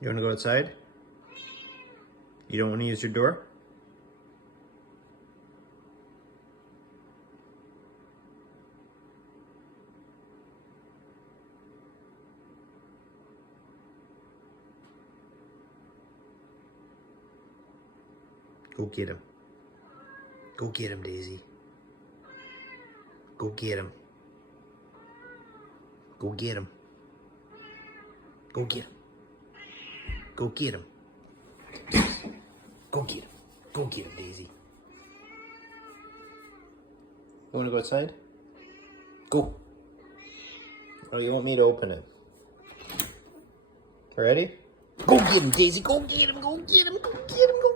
You want to go outside? You don't want to use your door? Go get him. Go get him, Daisy. Go get him. Go get him. Go get him. Go get him. Go get him. Go get him, Daisy. You want to go outside? Go. Oh, you want me to open it? Ready? Go get him, Daisy. Go get him. Go get him. Go get him. Go